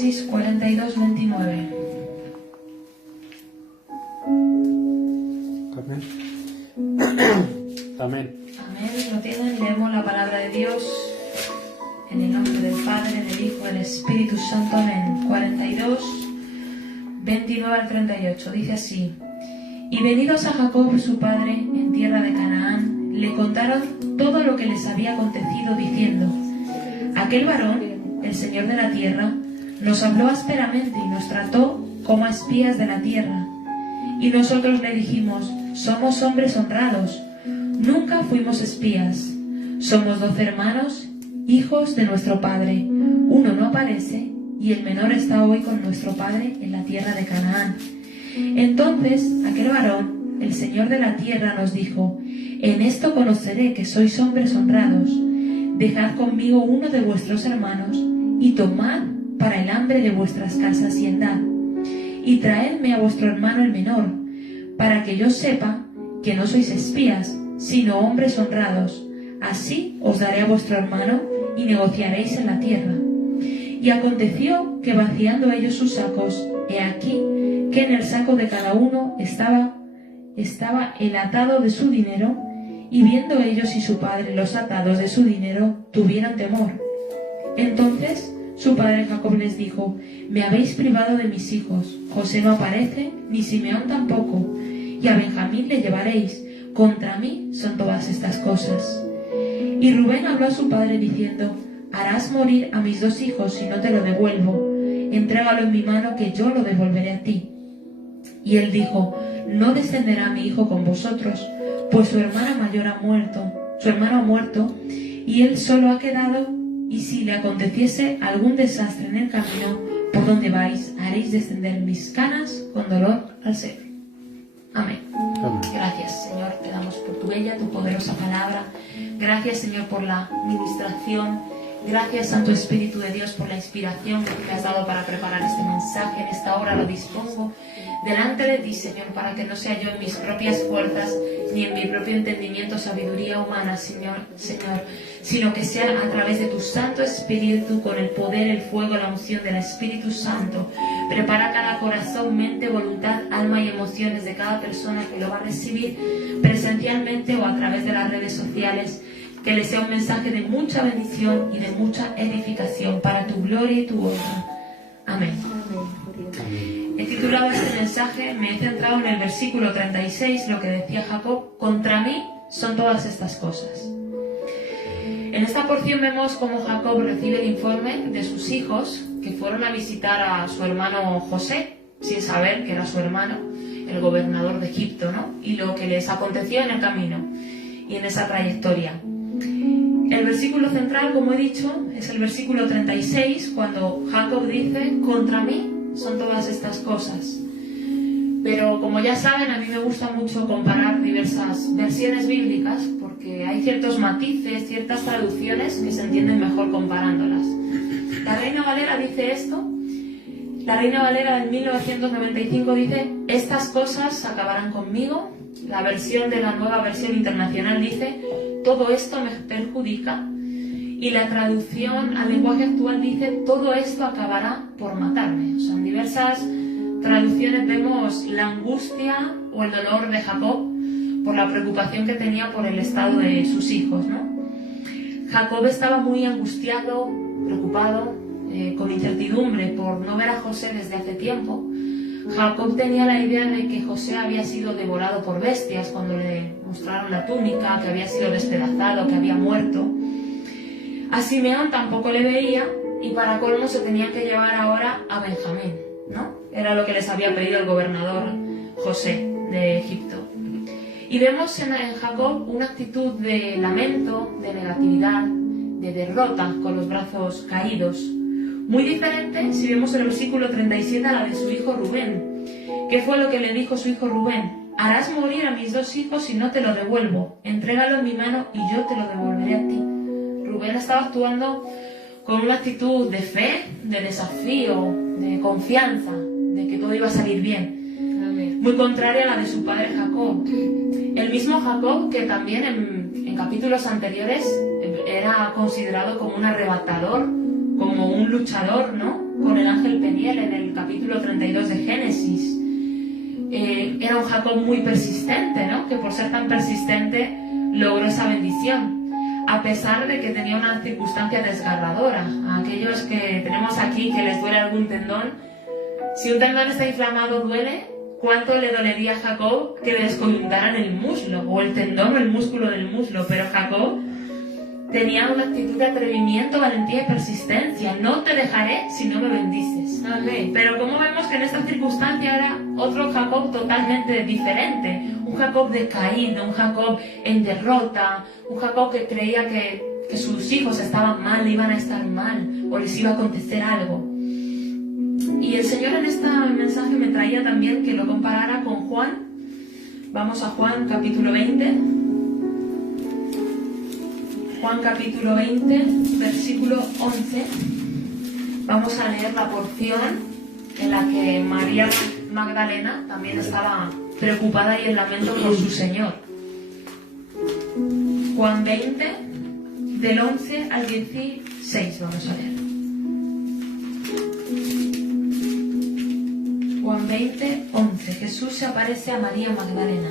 Génesis 42:29. Amén. Amén. Amén. ¿Lo tienen? Leemos la palabra de Dios en el nombre del Padre, del Hijo, del Espíritu Santo. Amén. 42:29 al 38. Dice así: Y venidos a Jacob su padre en tierra de Canaán, le contaron todo lo que les había acontecido, diciendo: Aquel varón, el Señor de la tierra, nos habló ásperamente y nos trató como a espías de la tierra. Y nosotros le dijimos: somos hombres honrados, nunca fuimos espías. Somos 12 hermanos, hijos de nuestro padre. Uno no aparece y el menor está hoy con nuestro padre en la tierra de Canaán. Entonces aquel varón, el Señor de la tierra, nos dijo: en esto conoceré que sois hombres honrados. Dejad conmigo uno de vuestros hermanos y tomad para el hambre de vuestras casas y andad. Y traedme a vuestro hermano el menor, para que yo sepa que no sois espías, sino hombres honrados. Así os daré a vuestro hermano y negociaréis en la tierra. Y aconteció que vaciando ellos sus sacos, he aquí que en el saco de cada uno estaba el atado de su dinero, y viendo ellos y su padre los atados de su dinero, tuvieron temor. Entonces su padre Jacob les dijo: me habéis privado de mis hijos. José no aparece, ni Simeón tampoco, y a Benjamín le llevaréis. Contra mí son todas estas cosas. Y Rubén habló a su padre diciendo: harás morir a mis 2 hijos si no te lo devuelvo. Entrégalo en mi mano, que yo lo devolveré a ti. Y él dijo: no descenderá mi hijo con vosotros, pues su hermana mayor ha muerto, su hermano ha muerto, y él solo ha quedado, y si le aconteciese algún desastre en el camino por donde vais, haréis descender mis canas con dolor al Señor. Amén. Amén. Gracias, Señor, te damos por tu bella, tu poderosa palabra. Gracias, Señor, por la ministración. Gracias, Santo Espíritu de Dios, por la inspiración que tú me has dado para preparar este mensaje. En esta hora lo dispongo delante de ti, Señor, para que no sea yo en mis propias fuerzas ni en mi propio entendimiento, sabiduría humana, Señor, sino que sea a través de tu Santo Espíritu, con el poder, el fuego, la unción del Espíritu Santo. Prepara cada corazón, mente, voluntad, alma y emociones de cada persona que lo va a recibir presencialmente o a través de las redes sociales. Que le sea un mensaje de mucha bendición y de mucha edificación para tu gloria y tu honra. Amén. He titulado este mensaje, me he centrado en el versículo 36, lo que decía Jacob: contra mí son todas estas cosas. En esta porción vemos cómo Jacob recibe el informe de sus hijos que fueron a visitar a su hermano José, sin saber que era su hermano, el gobernador de Egipto, ¿no? Y lo que les aconteció en el camino y en esa trayectoria. El versículo central, como he dicho, es el versículo 36, cuando Jacob dice: contra mí son todas estas cosas. Pero como ya saben, a mí me gusta mucho comparar diversas versiones bíblicas, porque hay ciertos matices, ciertas traducciones que se entienden mejor comparándolas. La Reina Valera dice esto. La Reina Valera del 1995 dice: estas cosas acabarán conmigo. La versión de la Nueva Versión Internacional dice: todo esto me perjudica. Y la traducción al lenguaje actual dice: todo esto acabará por matarme. O sea, en diversas traducciones vemos la angustia o el dolor de Jacob por la preocupación que tenía por el estado de sus hijos, ¿no? Jacob estaba muy angustiado, preocupado, con incertidumbre por no ver a José desde hace tiempo. Jacob tenía la idea de que José había sido devorado por bestias cuando le mostraron la túnica, que había sido despedazado, que había muerto. A Simeón tampoco le veía, y para colmo se tenían que llevar ahora a Benjamín, ¿no? Era lo que les había pedido el gobernador José de Egipto. Y vemos en Jacob una actitud de lamento, de negatividad, de derrota, con los brazos caídos. Muy diferente si vemos el versículo 37 a la de su hijo Rubén. ¿Qué fue lo que le dijo su hijo Rubén? Harás morir a mis 2 hijos y no te lo devuelvo. Entrégalo en mi mano y yo te lo devolveré a ti. Rubén estaba actuando con una actitud de fe, de desafío, de confianza, de que todo iba a salir bien. Amén. Muy contraria a la de su padre Jacob. El mismo Jacob que también en capítulos anteriores era considerado como un arrebatador, como un luchador, ¿no? Con el ángel Daniel en el capítulo 32 de Génesis. Era un Jacob muy persistente, ¿no? Que por ser tan persistente logró esa bendición, a pesar de que tenía una circunstancia desgarradora. A aquellos que tenemos aquí que les duele algún tendón, si un tendón está inflamado duele, ¿cuánto le dolería a Jacob que le descoyuntaran el muslo, o el tendón o el músculo del muslo? Pero Jacob tenía una actitud de atrevimiento, valentía y persistencia. No te dejaré si no me bendices. Amén. Pero como vemos que en esta circunstancia era otro Jacob totalmente diferente. Un Jacob decaído, un Jacob en derrota, un Jacob que creía que sus hijos estaban mal, iban a estar mal, o les iba a acontecer algo. Y el Señor en este mensaje me traía también que lo comparara con Juan. Vamos a Juan capítulo 20. Juan capítulo 20, versículo 11. Vamos a leer la porción en la que María Magdalena también estaba preocupada y en lamento por su Señor. Juan 20, del 11 al 16, vamos a leer. Juan 20, 11. Jesús se aparece a María Magdalena.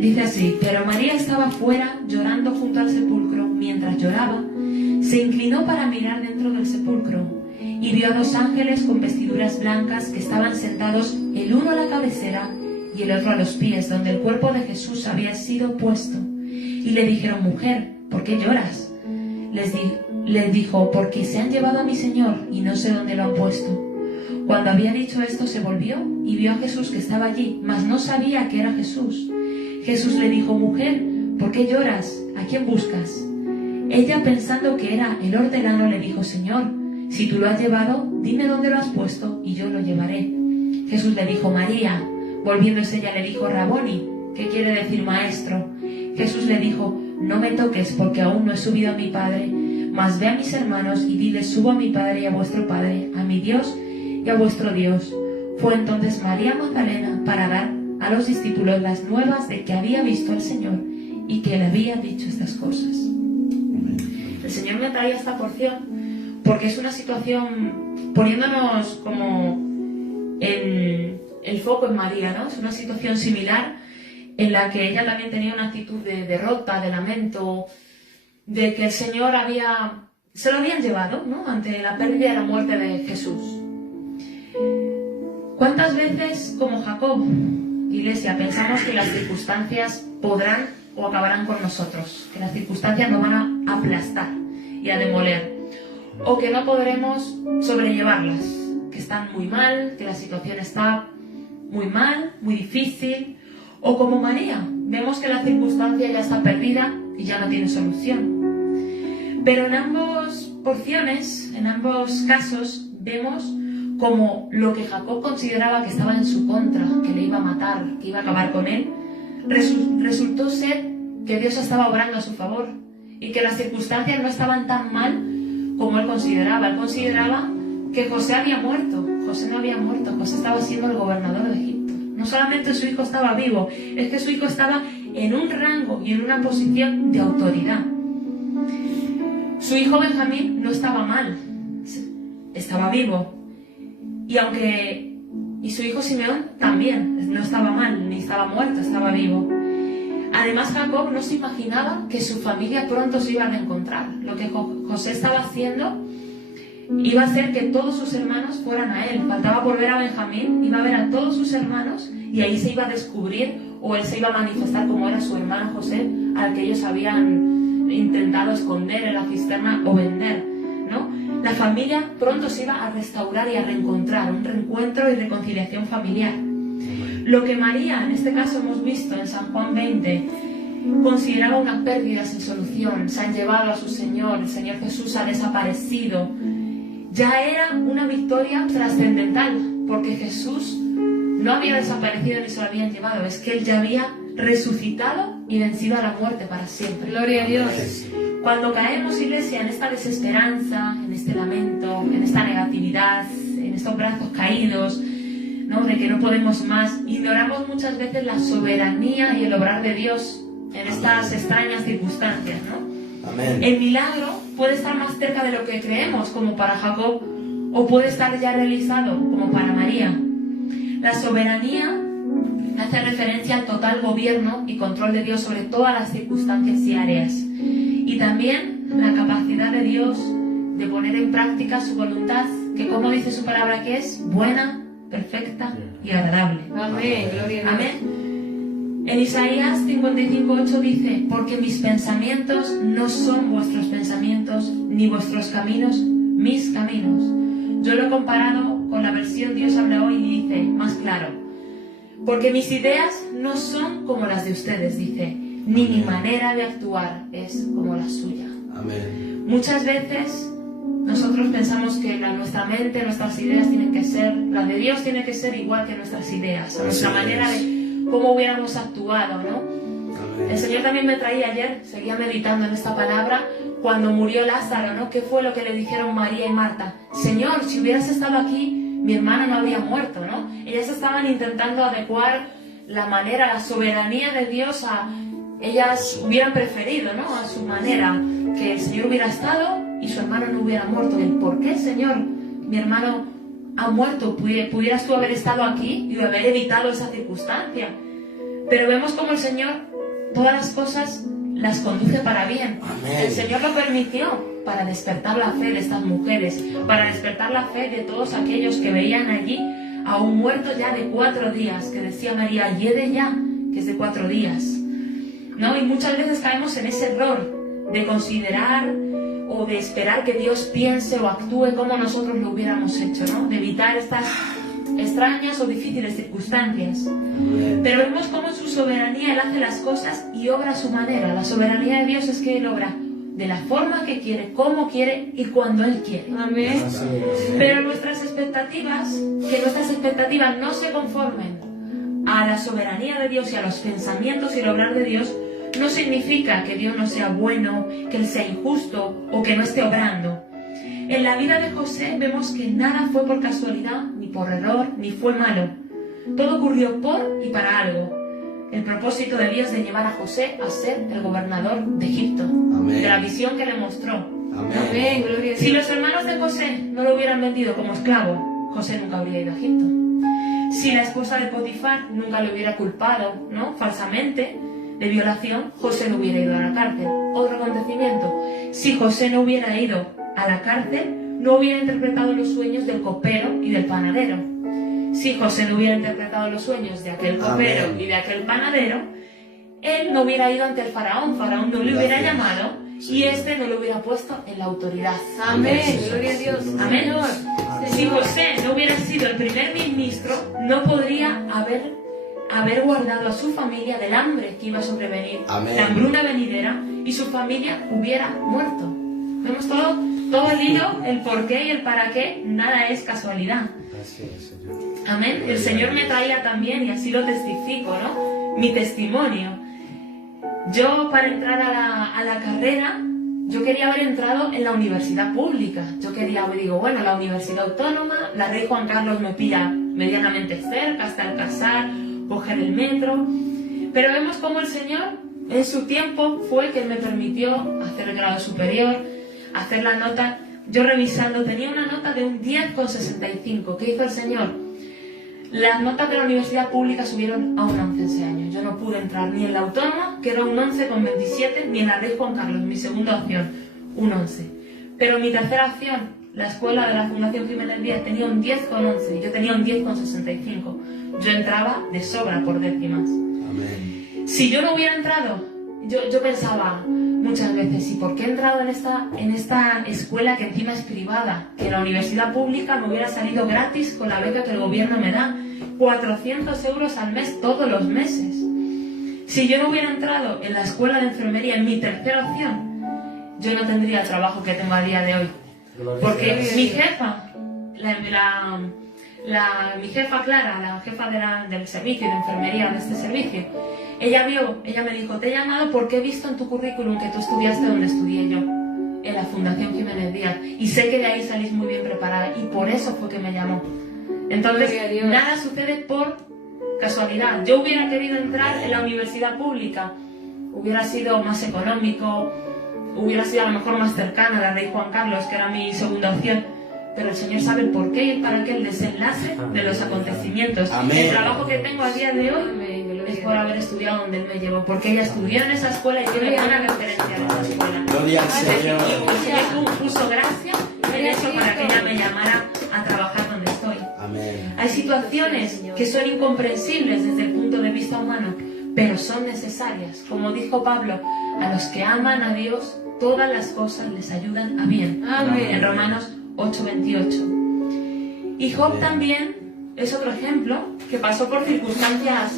Dice así: pero María estaba fuera llorando junto al sepulcro. Mientras lloraba, se inclinó para mirar dentro del sepulcro y vio a dos ángeles con vestiduras blancas que estaban sentados, el uno a la cabecera y el otro a los pies, donde el cuerpo de Jesús había sido puesto. Y le dijeron: mujer, ¿por qué lloras? Les dijo: porque se han llevado a mi Señor y no sé dónde lo han puesto. Cuando había dicho esto, se volvió y vio a Jesús que estaba allí, mas no sabía que era Jesús. Jesús le dijo: mujer, ¿por qué lloras? ¿A quién buscas? Ella, pensando que era el hortelano, le dijo: Señor, si tú lo has llevado, dime dónde lo has puesto y yo lo llevaré. Jesús le dijo: María. Volviéndose ella le dijo: Raboni, que quiere decir maestro. Jesús le dijo: no me toques, porque aún no he subido a mi Padre, mas ve a mis hermanos y diles: subo a mi Padre y a vuestro Padre, a mi Dios y a vuestro Dios. Fue entonces María Magdalena para dar a los discípulos las nuevas de que había visto al Señor y que le había dicho estas cosas. El Señor me traía esta porción porque es una situación, poniéndonos como en el foco en María, ¿no? Es una situación similar en la que ella también tenía una actitud de derrota, de lamento, de que el Señor se lo habían llevado, ¿no? Ante la pérdida y la muerte de Jesús. ¿Cuántas veces, como Jacob, Iglesia, pensamos que las circunstancias podrán o acabarán con nosotros? Que las circunstancias nos van a aplastar y a demoler. O que no podremos sobrellevarlas, que están muy mal, que la situación está muy mal, muy difícil. O como María, vemos que la circunstancia ya está perdida y ya no tiene solución. Pero en ambas porciones, en ambos casos, vemos como lo que Jacob consideraba que estaba en su contra, que le iba a matar, que iba a acabar con él, resultó ser que Dios estaba obrando a su favor y que las circunstancias no estaban tan mal como él consideraba. Él consideraba que José había muerto. José no había muerto, José estaba siendo el gobernador de Egipto. No solamente su hijo estaba vivo, es que su hijo estaba en un rango y en una posición de autoridad. Su hijo Benjamín no estaba mal, estaba vivo. Y su hijo Simeón también no estaba mal, ni estaba muerto, estaba vivo. Además, Jacob no se imaginaba que su familia pronto se iba a reencontrar. Lo que José estaba haciendo iba a hacer que todos sus hermanos fueran a él. Faltaba por ver a Benjamín, iba a ver a todos sus hermanos y ahí se iba a descubrir, o él se iba a manifestar como era su hermano José, al que ellos habían intentado esconder en la cisterna o vender, ¿no? La familia pronto se iba a restaurar y a reencontrar, un reencuentro y reconciliación familiar. Lo que María, en este caso hemos visto en San Juan 20, consideraba una pérdida sin solución. Se han llevado a su Señor, el Señor Jesús ha desaparecido. Ya era una victoria trascendental, porque Jesús no había desaparecido ni se lo habían llevado, es que Él ya había resucitado y vencido a la muerte para siempre. Gloria a Dios. Cuando caemos, Iglesia, en esta desesperanza, en este lamento, en esta negatividad, en estos brazos caídos, ¿no?, de que no podemos más, ignoramos muchas veces la soberanía y el obrar de Dios en estas extrañas circunstancias, ¿no? Amén. El milagro puede estar más cerca de lo que creemos, como para Jacob, o puede estar ya realizado, como para María. La soberanía hace referencia al total gobierno y control de Dios sobre todas las circunstancias y áreas. Y también la capacidad de Dios de poner en práctica su voluntad, que como dice su palabra que es buena, perfecta y agradable. Amén. Gloria a Dios. Amén. En Isaías 55:8 dice: porque mis pensamientos no son vuestros pensamientos, ni vuestros caminos mis caminos. Yo lo he comparado con la versión Dios habla hoy y dice más claro: porque mis ideas no son como las de ustedes, dice, ni mi manera de actuar es como la suya. Amén. Muchas veces nosotros pensamos que nuestra mente, nuestras ideas tienen que ser, la de Dios tiene que ser igual que nuestras ideas, a nuestra manera de cómo hubiéramos actuado, ¿no? Amén. El Señor también me traía ayer, seguía meditando en esta palabra, cuando murió Lázaro, ¿no? ¿Qué fue lo que le dijeron María y Marta? Señor, si hubieras estado aquí, mi hermano no habría muerto, ¿no? Ellas estaban intentando adecuar la manera, la soberanía de Dios a... Ellas hubieran preferido, ¿no? A su manera, que el Señor hubiera estado y su hermano no hubiera muerto. El por qué, Señor, mi hermano ha muerto, pudieras tú haber estado aquí y haber evitado esa circunstancia. Pero vemos como el Señor todas las cosas las conduce para bien. Amén. El Señor lo permitió para despertar la fe de estas mujeres, para despertar la fe de todos aquellos que veían allí a un muerto ya de 4 días, que decía María, hiede ya, que es de 4 días, ¿no? Y muchas veces caemos en ese error de considerar o de esperar que Dios piense o actúe como nosotros lo hubiéramos hecho, ¿no? De evitar estas extrañas o difíciles circunstancias. Amén. Pero vemos cómo en su soberanía Él hace las cosas y obra a su manera. La soberanía de Dios es que Él obra de la forma que quiere, cómo quiere y cuando Él quiere. Amén. Pero nuestras expectativas, que nuestras expectativas no se conformen a la soberanía de Dios y a los pensamientos y el obrar de Dios, no significa que Dios no sea bueno, que Él sea injusto o que no esté obrando. En la vida de José vemos que nada fue por casualidad, ni por error, ni fue malo. Todo ocurrió por y para algo. El propósito de Dios de llevar a José a ser el gobernador de Egipto, Amén. de la visión que le mostró. Amén. Amén. Gloria a Si Dios. los hermanos de José no lo hubieran vendido como esclavo, José nunca habría ido a Egipto. Si la esposa de Potifar nunca le hubiera culpado, ¿no?, falsamente de violación, José no hubiera ido a la cárcel. Otro acontecimiento: si José no hubiera ido a la cárcel, no hubiera interpretado los sueños del copero y del panadero. Si José no hubiera interpretado los sueños de aquel copero Amén. y de aquel panadero, él no hubiera ido ante el faraón. Faraón no le hubiera Gracias. llamado y este no lo hubiera puesto en la autoridad. Amén. Gloria a Dios. Amén. Señor. Si José no hubiera sido el primer ministro, no podría haber guardado a su familia del hambre que iba a sobrevenir, Amén. la hambruna venidera, y su familia hubiera muerto. Vemos todo el hilo, el por qué y el para qué, nada es casualidad. Gracias, Señor. Amén. El Señor me traía también, y así lo testifico, ¿no?, mi testimonio. Yo, para entrar a la carrera, yo quería haber entrado en la universidad pública. Yo quería, digo, bueno, la universidad autónoma, la Rey Juan Carlos me pilla medianamente cerca, hasta el Casar, coger el metro. Pero vemos cómo el Señor, en su tiempo, fue que me permitió hacer el grado superior, hacer la nota. Yo revisando, tenía una nota de un 10,65. ¿Qué hizo el Señor? Las notas de la universidad pública subieron a un 11 ese año. Yo no pude entrar ni en la autónoma, que era un 11,27, ni en la Rey Juan Carlos, mi segunda opción, un 11. Pero mi tercera opción, la escuela de la Fundación Jiménez Díaz, tenía un 10,11 y yo tenía un 10,65. Yo entraba de sobra por décimas. Amén. Si yo no hubiera entrado, yo pensaba muchas veces, ¿y por qué he entrado en esta escuela que encima es privada? Que en la universidad pública me hubiera salido gratis con la beca que el gobierno me da, 400 euros al mes todos los meses. Si yo no hubiera entrado en la escuela de enfermería, en mi tercera opción, yo no tendría el trabajo que tengo a día de hoy. Porque mi jefa, mi jefa Clara, la jefa del servicio de enfermería de este servicio, ella me dijo, te he llamado porque he visto en tu currículum que tú estudiaste donde estudié yo, en la Fundación Jiménez Díaz, y sé que de ahí salís muy bien preparada, y por eso fue que me llamó. Entonces, Gloria a Dios. nada sucede por casualidad. Yo hubiera querido entrar en la universidad pública, hubiera sido más económico, hubiera sido a lo mejor más cercana a la de Juan Carlos, que era mi segunda opción, pero el Señor sabe el porqué y el para qué, el desenlace de los acontecimientos. Amén. El trabajo que tengo a día de hoy Amén. Gloria es a por Dios. haber estudiado donde Él me llevó, porque ella estudió en esa escuela y tiene buena referencia en esa escuela. Gloria al Señor. Y el Señor puso gracia en eso para que ella me llamara a trabajar donde estoy. Amén. Hay situaciones que son incomprensibles desde el punto de vista humano, pero son necesarias. Como dijo Pablo, a los que aman a Dios, todas las cosas les ayudan a bien. Amén. En Romanos 8:28. Y Job también es otro ejemplo que pasó por circunstancias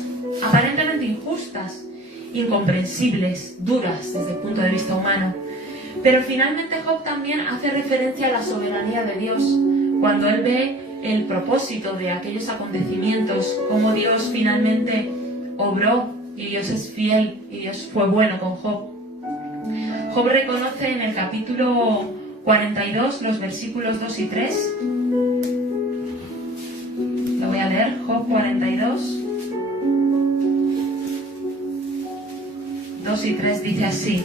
aparentemente injustas, incomprensibles, duras desde el punto de vista humano. Pero finalmente Job también hace referencia a la soberanía de Dios, cuando él ve el propósito de aquellos acontecimientos, cómo Dios finalmente obró y Dios es fiel y Dios fue bueno con Job. Job reconoce en el capítulo 42 los versículos 2 y 3. Lo voy a leer, Job 42, 2 y 3 dice así: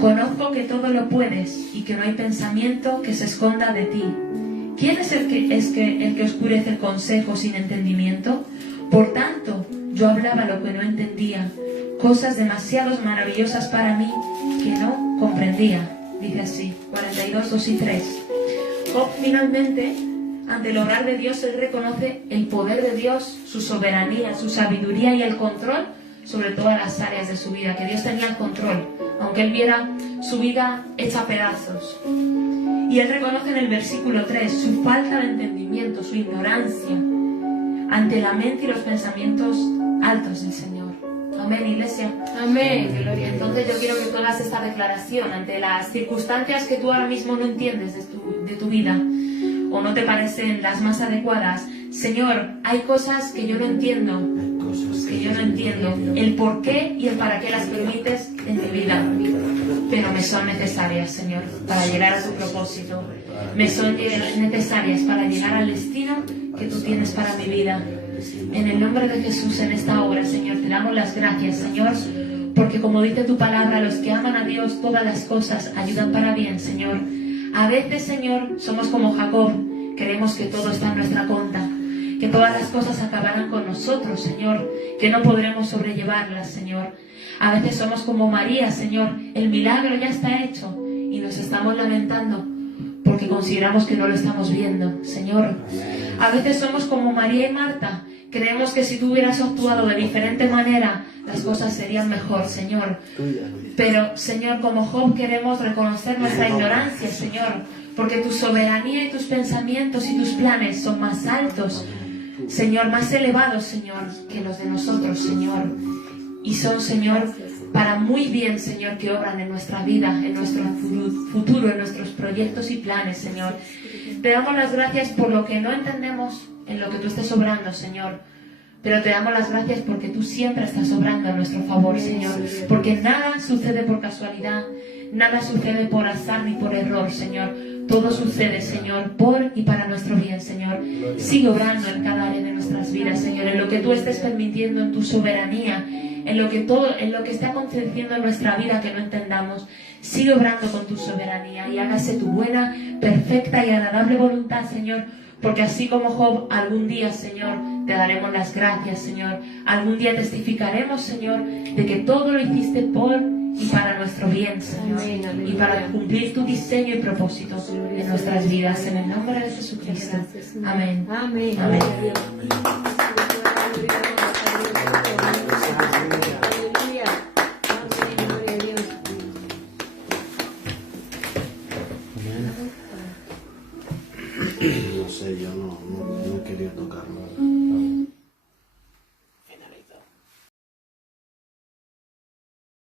Conozco que todo lo puedes y que no hay pensamiento que se esconda de ti. ¿Quién es el que oscurece el consejo sin entendimiento? Por tanto, yo hablaba lo que no entendía, cosas demasiado maravillosas para mí que no comprendía. Dice así, 42, 2 y 3. Job finalmente, ante el obrar de Dios, él reconoce el poder de Dios, su soberanía, su sabiduría y el control sobre todas las áreas de su vida, que Dios tenía el control, aunque él viera su vida hecha a pedazos. Y él reconoce en el versículo 3 su falta de entendimiento, su ignorancia ante la mente y los pensamientos altos del Señor. Amén, iglesia. Amén. Gloria a Dios. Entonces yo quiero que tú hagas esta declaración ante las circunstancias que tú ahora mismo no entiendes de tu vida o no te parecen las más adecuadas. Señor, hay cosas que yo no entiendo, el por qué y el para qué las permites en mi vida, pero me son necesarias, Señor, para llegar a tu propósito. Me son necesarias para llegar al destino que tú tienes para mi vida. En el nombre de Jesús, en esta hora, Señor, te damos las gracias, Señor, porque como dice tu palabra, los que aman a Dios, todas las cosas ayudan para bien, Señor. A veces, Señor, somos como Jacob, creemos que todo está en nuestra cuenta, que todas las cosas acabarán con nosotros, Señor, que no podremos sobrellevarlas, Señor. A veces somos como María, Señor, el milagro ya está hecho y nos estamos lamentando porque consideramos que no lo estamos viendo, Señor. A veces somos como María y Marta, creemos que si tú hubieras actuado de diferente manera, las cosas serían mejor, Señor. Pero, Señor, como Job queremos reconocer nuestra ignorancia, Señor, porque tu soberanía y tus pensamientos y tus planes son más altos, Señor, más elevados, Señor, que los de nosotros, Señor. Y son, Señor, para muy bien, Señor, que obran en nuestra vida, en nuestro futuro, en nuestros proyectos y planes, Señor. Te damos las gracias por lo que no entendemos en lo que tú estés obrando, Señor. Pero te damos las gracias porque tú siempre estás obrando a nuestro favor, Señor. Porque nada sucede por casualidad, nada sucede por azar ni por error, Señor. Todo sucede, Señor, por y para nuestro bien, Señor. Sigue obrando en cada área de nuestras vidas, Señor, en lo que tú estés permitiendo en tu soberanía, en lo que está aconteciendo en nuestra vida que no entendamos. Sigue obrando con tu soberanía y hágase tu buena, perfecta y agradable voluntad, Señor, porque así como Job, algún día, Señor, te daremos las gracias, Señor. Algún día testificaremos, Señor, de que todo lo hiciste por y para nuestro bien, Señor, Amén, amén. y para cumplir tu diseño y propósito en nuestras vidas, en el nombre de Jesucristo. Amén. Amén. Amén. No sé, yo no quería tocar nada.